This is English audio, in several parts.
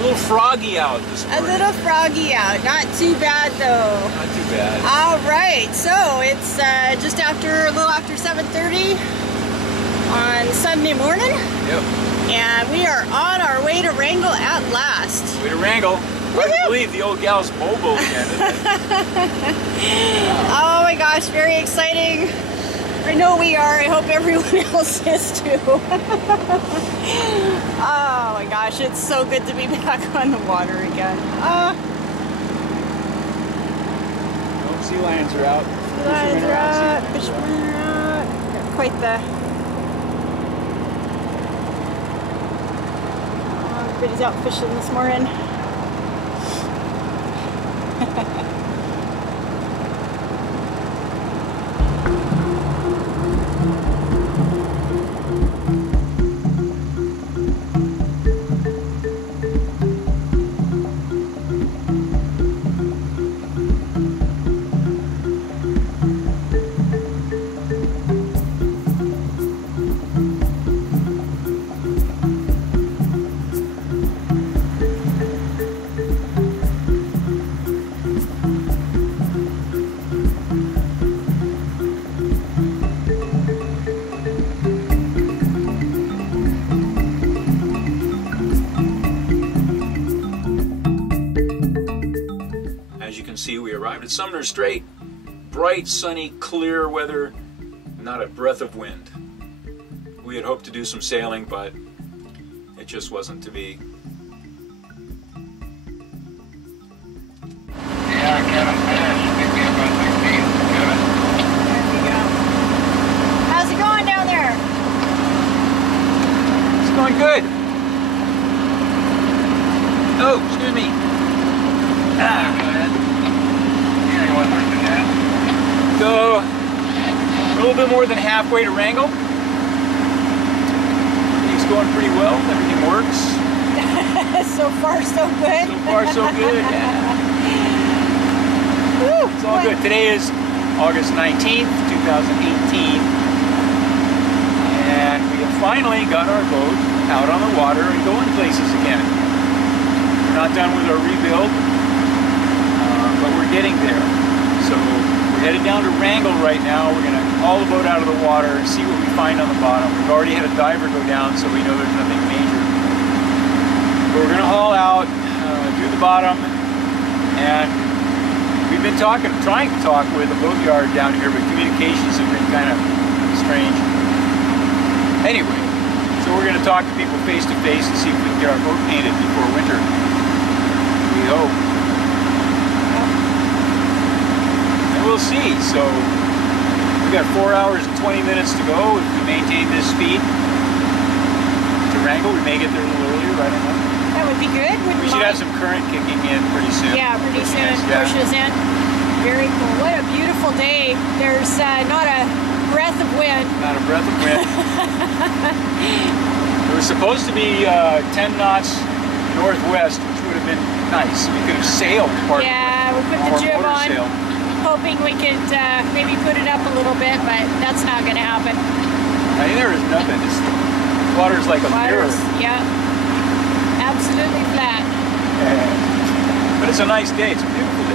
little froggy out this morning. A little froggy out. Not too bad though. Not too bad. All right, so it's just a little after 7:30 on Sunday morning. Yep. And we are on our way to Wrangell at last. Way to Wrangell. Hard to believe the old gal's mobile again, isn't it? Oh my gosh, very exciting. I know we are. I hope everyone else is too. Oh my gosh, it's so good to be back on the water again. Sea lions are out. Sea lions are out. Fishermen are out. Got quite the... Everybody's out fishing this morning. See, we arrived at Sumner Strait. Bright, sunny, clear weather, not a breath of wind. We had hoped to do some sailing, but it just wasn't to be. Yeah, Kevin, pick me up on 16, Kevin. There we go. How's it going down there? It's going good. Oh, excuse me. So, a little bit more than halfway to Wrangell. Everything's going pretty well. Everything works. So far, so good. So far, so good. Yeah. Woo, it's all good. Today is August 19th, 2018, and we have finally got our boat out on the water and going places again. We're not done with our rebuild, but we're getting there. So we're headed down to Wrangell right now. We're going to haul the boat out of the water and see what we find on the bottom. We've already had a diver go down, so we know there's nothing major. But we're going to haul out, do the bottom, and we've been trying to talk with the boat yard down here, but communications have been kind of strange. Anyway, so we're going to talk to people face to face and see if we can get our boat painted before winter. We hope. We'll see. So we've got 4 hours and 20 minutes to go. If we maintain this speed to Wrangell, we may get there a little earlier. I don't know. That would be good. We should have some current kicking in pretty soon. Yeah, pretty soon. Pushes in. Very cool. What a beautiful day. There's not a breath of wind. Not a breath of wind. It was supposed to be 10 knots northwest, which would have been nice. We could have sailed part of it. Yeah, we put the jib on. Sail. Hoping we could maybe put it up a little bit, but that's not going to happen. I mean, there is nothing. It's, the water's like a mirror. Yeah, absolutely flat. Yeah. But it's a nice day. It's a beautiful day.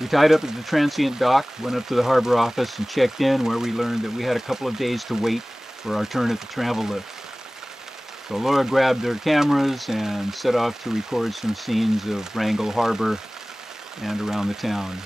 We tied up at the transient dock, went up to the harbor office and checked in, where we learned that we had a couple of days to wait for our turn at the travel lift. So Laura grabbed their cameras and set off to record some scenes of Wrangell Harbor and around the town.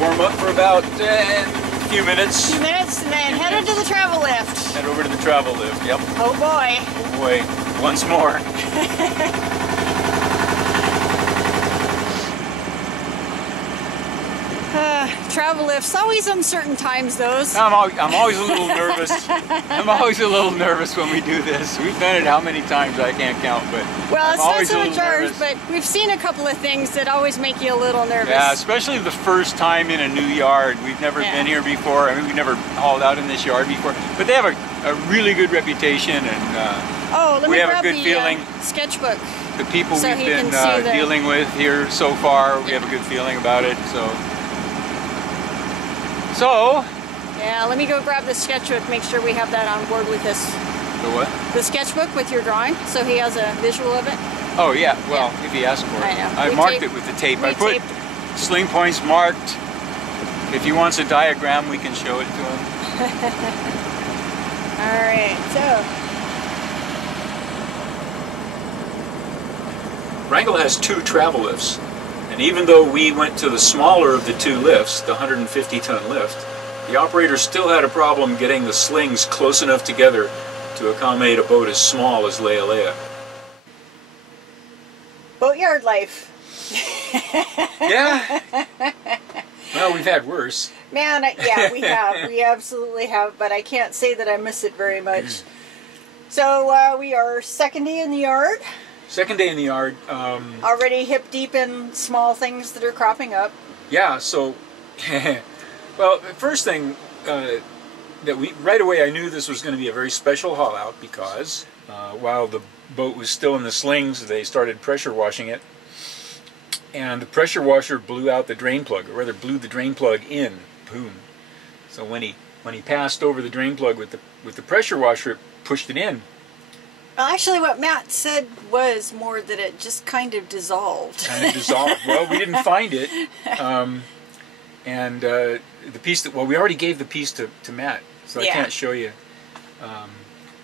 Warm up for about a few minutes. And then head into the travel lift. Head over to the travel lift, yep. Oh boy. Oh boy, once more. Travel lifts, always uncertain times those. I'm always a little nervous. I'm always a little nervous when we do this. We've done it how many times I can't count, but well, it's not so much ours, nervous. but we've seen a couple of things that always make you a little nervous. Yeah, especially the first time in a new yard. We've never been here before. I mean, we've never hauled out in this yard before, but they have a really good reputation, and we have a good feeling. Sketchbook. The people we've been dealing with here so far, we have a good feeling about it. So, yeah, let me go grab the sketchbook, make sure we have that on board with us. The what? The sketchbook with your drawing, so he has a visual of it. Oh yeah, well, if he asked for it. I know. I marked it with the tape. I put sling points marked. If he wants a diagram, we can show it to him. Alright, so. Wrangell has 2 travel lifts. And even though we went to the smaller of the 2 lifts, the 150-ton lift, the operator still had a problem getting the slings close enough together to accommodate a boat as small as Lealea. Boatyard life. Yeah. Well, we've had worse. Man, yeah, we have. We absolutely have, but I can't say that I miss it very much. So we are second day in the yard. Second day in the yard. Already hip deep in small things that are cropping up. Yeah, so, well, the first thing that right away I knew this was going to be a very special haul out because while the boat was still in the slings, they started pressure washing it. And the pressure washer blew out the drain plug, or rather blew the drain plug in. Boom. So when he passed over the drain plug with the pressure washer, it pushed it in. Well, actually, what Matt said was more that it just kind of dissolved. Kind of dissolved. Well, we didn't find it, and the piece that we already gave the piece to Matt, so I can't show you.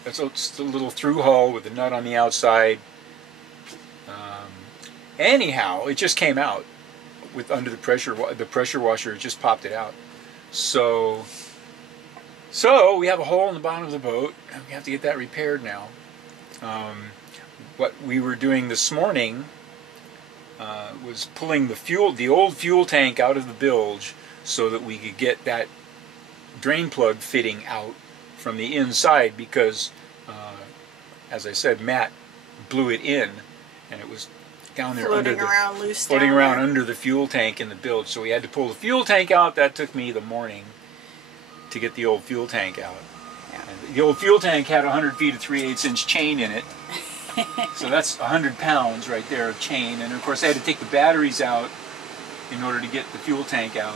It's just a little through hull with the nut on the outside. Anyhow, it just came out under the pressure washer. It just popped it out. So So we have a hole in the bottom of the boat, and we have to get that repaired now. What we were doing this morning was pulling the old fuel tank out of the bilge so that we could get that drain plug fitting out from the inside, because as I said, Matt blew it in and it was down there floating around under the fuel tank in the bilge. So we had to pull the fuel tank out. That took me the morning to get the old fuel tank out. Yeah. And the old fuel tank had 100 feet of 3/8 inch chain in it. So that's 100 pounds right there of chain. And of course I had to take the batteries out in order to get the fuel tank out,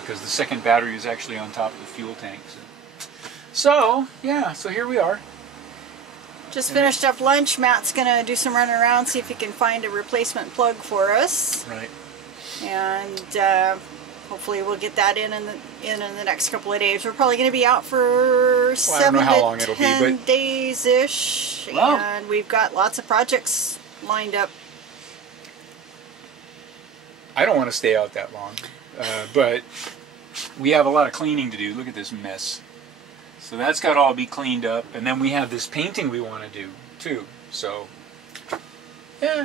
because the second battery is actually on top of the fuel tank. So yeah, so here we are. Just finished up lunch. Matt's gonna do some running around, see if he can find a replacement plug for us. Right. And hopefully we'll get that in the next couple of days. We're probably going to be out for 7 to 10 days-ish. Wow. And we've got lots of projects lined up. I don't want to stay out that long, but we have a lot of cleaning to do. Look at this mess. So that's got to all be cleaned up, and then we have this painting we want to do too. So yeah,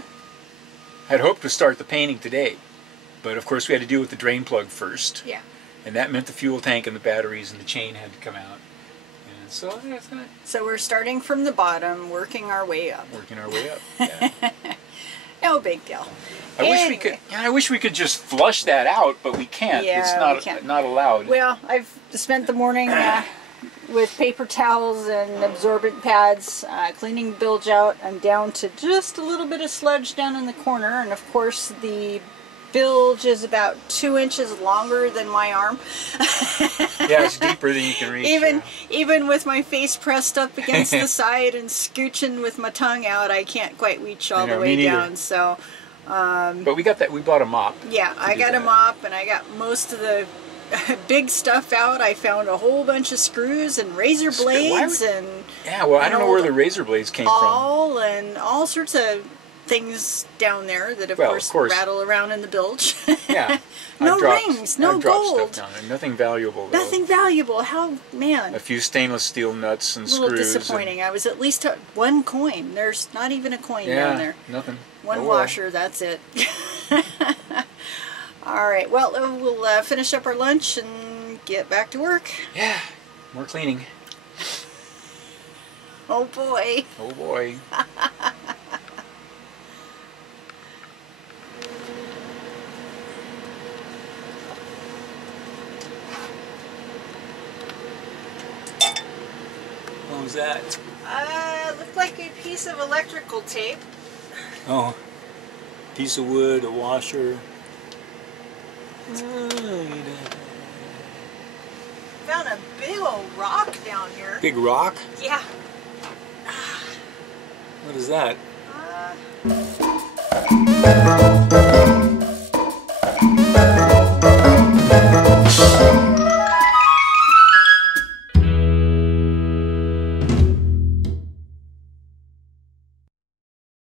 I'd hoped to start the painting today, but of course we had to deal with the drain plug first. Yeah. And that meant the fuel tank and the batteries and the chain had to come out. And so that's it. So we're starting from the bottom, working our way up. Working our way up. Yeah. No big deal. I wish we could just flush that out, but we can't. Yeah, it's not allowed. Well, I've spent the morning with paper towels and absorbent pads cleaning the bilge out. I'm down to just a little bit of sludge down in the corner, and of course the bilge is about 2 inches longer than my arm. Yeah, it's deeper than you can reach. Even with my face pressed up against the side and scooching with my tongue out, I can't quite reach all the way down. So, but we got that. We bought a mop. Yeah, I got a mop, and I got most of the big stuff out. I found a whole bunch of screws and razor blades yeah, well, I don't know where the razor blades came from. And all sorts of things down there that of course rattle around in the bilge. Yeah. No rings, no gold. Stuff down there. Nothing valuable though. Nothing valuable. How, man. A few stainless steel nuts and screws. A little disappointing. I was at least at one coin. There's not even a coin down there. Nothing. One washer, that's it. Alright, well, we'll finish up our lunch and get back to work. Yeah, more cleaning. Oh boy. Oh boy. What was that? Looked like a piece of electrical tape. Oh, piece of wood, a washer. Found a big old rock down here. Big rock? Yeah. What is that?